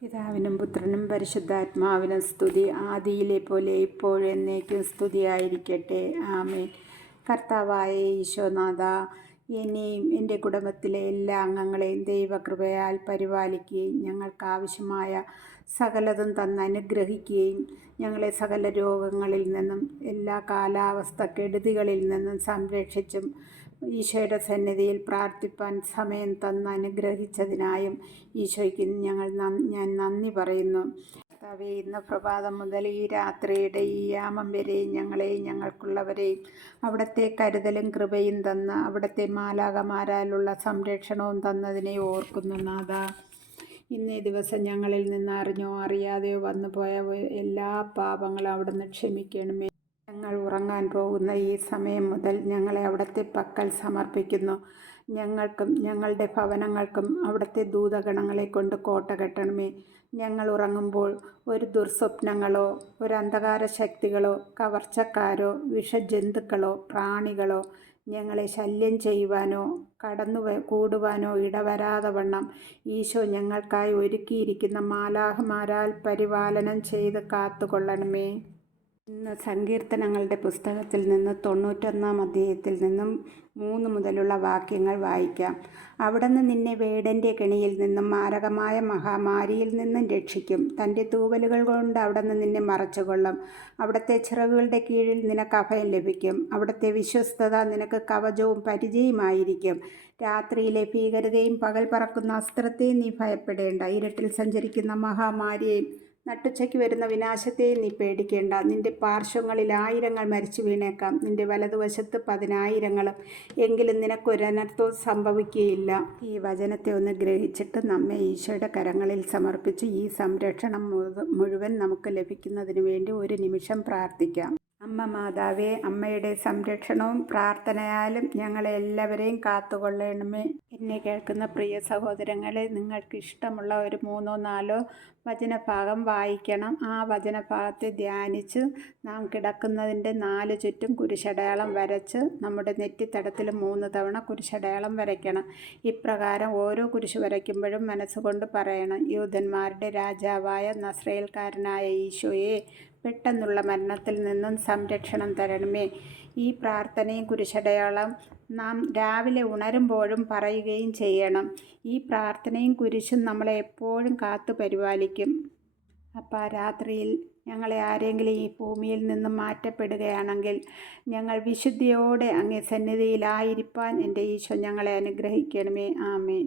പിതാവിനും പുത്രനും പരിശുദ്ധാത്മാവിനും സ്തുതി, ആദിയിലെ പോലെ ഇപ്പോഴും എന്നേക്കും സ്തുതിയായിരിക്കട്ടെ. ആമേൻ. കർത്താവായ ഈശോനാഥ, എന്നെയും എൻ്റെ കുടുംബത്തിലെ എല്ലാ അംഗങ്ങളെയും ദൈവകൃപയാൽ പരിപാലിക്കുകയും ഞങ്ങൾക്കാവശ്യമായ സകലതും തന്നനുഗ്രഹിക്കുകയും ഞങ്ങളെ സകല രോഗങ്ങളിൽ നിന്നും എല്ലാ കാലാവസ്ഥ കെടുതികളിൽ നിന്നും സംരക്ഷിച്ചും ഈശോയുടെ സന്നിധിയിൽ പ്രാർത്ഥിപ്പാൻ സമയം തന്ന് അനുഗ്രഹിച്ചതിനായും ഈശോയ്ക്ക് ഞാൻ നന്ദി പറയുന്നു. കർത്താവേ, ഇന്ന് പ്രഭാതം മുതൽ ഈ രാത്രിയുടെ ഈ യാമം വരെയും ഞങ്ങളെയും ഞങ്ങൾക്കുള്ളവരെയും അവിടുത്തെ കരുതലും കൃപയും തന്ന് അവിടുത്തെ മാലാഖമാരാലുള്ള സംരക്ഷണവും തന്നതിനെ ഓർക്കുന്നു നാഥ. ഇന്നേ ദിവസം ഞങ്ങളിൽ നിന്ന് അറിഞ്ഞോ അറിയാതെയോ വന്നുപോയ എല്ലാ പാപങ്ങളും അവിടുന്ന് ക്ഷമിക്കണമേ. ഞങ്ങൾ ഉറങ്ങാൻ പോകുന്ന ഈ സമയം മുതൽ ഞങ്ങളെ അവിടുത്തെ പക്കൽ സമർപ്പിക്കുന്നു. ഞങ്ങൾക്കും ഞങ്ങളുടെ ഭവനങ്ങൾക്കും അവിടുത്തെ ദൂതഗണങ്ങളെ കൊണ്ട് കോട്ട കെട്ടണമേ. ഞങ്ങൾ ഉറങ്ങുമ്പോൾ ഒരു ദുർസ്വപ്നങ്ങളോ ഒരു അന്ധകാര ശക്തികളോ കവർച്ചക്കാരോ വിഷജന്തുക്കളോ പ്രാണികളോ ഞങ്ങളെ ശല്യം ചെയ്യുവാനോ കടന്നു കൂടുവാനോ ഇടവരാതെ വണ്ണം ഈശോ ഞങ്ങൾക്കായി ഒരുക്കിയിരിക്കുന്ന മാലാഖമാരാൽ പരിപാലനം ചെയ്ത് കാത്തുകൊള്ളണമേ. ഇന്ന് സങ്കീർത്തനങ്ങളുടെ പുസ്തകത്തിൽ നിന്ന് 91-ാം അധ്യായത്തിൽ നിന്നും 3 മുതലുള്ള വാക്യങ്ങൾ വായിക്കാം. അവിടുന്ന് നിന്നെ വേടൻ്റെ കെണിയിൽ നിന്നും മാരകമായ മഹാമാരിയിൽ നിന്നും രക്ഷിക്കും. തൻ്റെ തൂവലുകൾ കൊണ്ട് അവിടുന്ന് നിന്നെ മറച്ചുകൊള്ളും. അവിടുത്തെ ചിറകുകളുടെ കീഴിൽ നിനക്ക് അഭയം ലഭിക്കും. അവിടുത്തെ വിശ്വസ്തത നിനക്ക് കവചവും പരിചയമായിരിക്കും. രാത്രിയിലെ ഭീകരതയും പകൽ പറക്കുന്ന അസ്ത്രത്തെയും നീ ഭയപ്പെടേണ്ട. ഇരുട്ടിൽ സഞ്ചരിക്കുന്ന മഹാമാരിയെയും നട്ടുച്ചയ്ക്ക് വരുന്ന വിനാശത്തെയും നീ പേടിക്കേണ്ട. നിന്റെ പാർശ്വങ്ങളിൽ 1000 മരിച്ചു വീണേക്കാം, നിന്റെ വലതുവശത്ത് 10,000, എങ്കിലും നിനക്കൊരനർത്ഥവും സംഭവിക്കുകയില്ല. ഈ വചനത്തെ ഒന്ന് ഗ്രഹിച്ചിട്ട് നമ്മെ ഈശോയുടെ കരങ്ങളിൽ സമർപ്പിച്ച് ഈ സംരക്ഷണം മുഴുവൻ നമുക്ക് ലഭിക്കുന്നതിന് വേണ്ടി ഒരു നിമിഷം പ്രാർത്ഥിക്കാം. അമ്മ മാതാവേ, അമ്മയുടെ സംരക്ഷണവും പ്രാർത്ഥനയാലും ഞങ്ങളെ എല്ലാവരെയും കാത്തുകൊള്ളണമേ. എന്നെ കേൾക്കുന്ന പ്രിയ സഹോദരങ്ങളെ, നിങ്ങൾക്ക് ഇഷ്ടമുള്ള ഒരു 3-4 വചനഭാഗം വായിക്കണം. ആ വചനഭാഗത്തെ ധ്യാനിച്ച് നാം കിടക്കുന്നതിൻ്റെ 4 ചുറ്റും കുരിശടയാളം വരച്ച് നമ്മുടെ നെറ്റിത്തടത്തിൽ 3 തവണ കുരിശടയാളം വരയ്ക്കണം. ഇപ്രകാരം ഓരോ കുരിശ് വരയ്ക്കുമ്പോഴും മനസ്സുകൊണ്ട് പറയണം: യൂദന്മാരുടെ രാജാവായ നസ്രയേൽക്കാരനായ ഈശോയെ, പെട്ടെന്നുള്ള മരണത്തിൽ നിന്നും സംരക്ഷണം തരണമേ. ഈ പ്രാർത്ഥനയും കുരിശടയാളം നാം രാവിലെ ഉണരുമ്പോഴും പറയുകയും ചെയ്യണം. ഈ പ്രാർത്ഥനയും കുരിശും നമ്മളെ എപ്പോഴും കാത്തു പരിപാലിക്കും. അപ്പം രാത്രിയിൽ ഞങ്ങളെ ആരെങ്കിലും ഈ ഭൂമിയിൽ നിന്നും മാറ്റപ്പെടുകയാണെങ്കിൽ ഞങ്ങൾ വിശുദ്ധിയോടെ അങ്ങേ സന്നിധിയിലായിരിക്കാൻ എൻ്റെ ഈശോ ഞങ്ങളെ അനുഗ്രഹിക്കണമേ. ആമേൻ.